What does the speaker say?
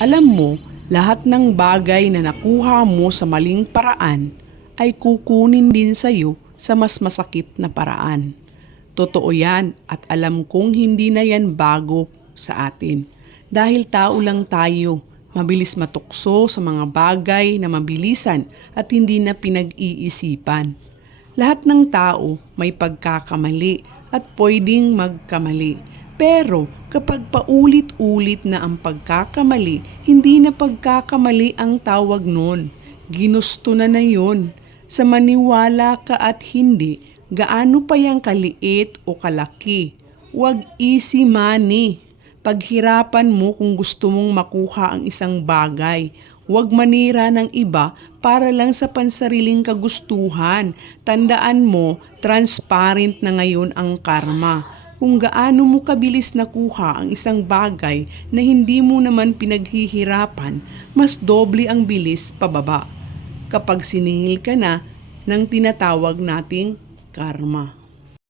Alam mo, lahat ng bagay na nakuha mo sa maling paraan ay kukunin din sa'yo sa mas masakit na paraan. Totoo yan at alam kong hindi na yan bago sa atin. Dahil tao lang tayo, mabilis matukso sa mga bagay na mabilisan at hindi na pinag-iisipan. Lahat ng tao may pagkakamali at pwedeng magkamali. Pero kapag paulit-ulit na ang pagkakamali, hindi na pagkakamali ang tawag nun. Ginusto na yun. Sa maniwala ka at hindi, gaano pa yang kaliit o kalaki. Huwag easy money. Paghirapan mo kung gusto mong makuha ang isang bagay. Huwag manira ng iba para lang sa pansariling kagustuhan. Tandaan mo, transparent na ngayon ang karma. Kung gaano mo kabilis nakuha ang isang bagay na hindi mo naman pinaghihirapan, mas doble ang bilis pababa kapag siningil ka na ng tinatawag nating karma.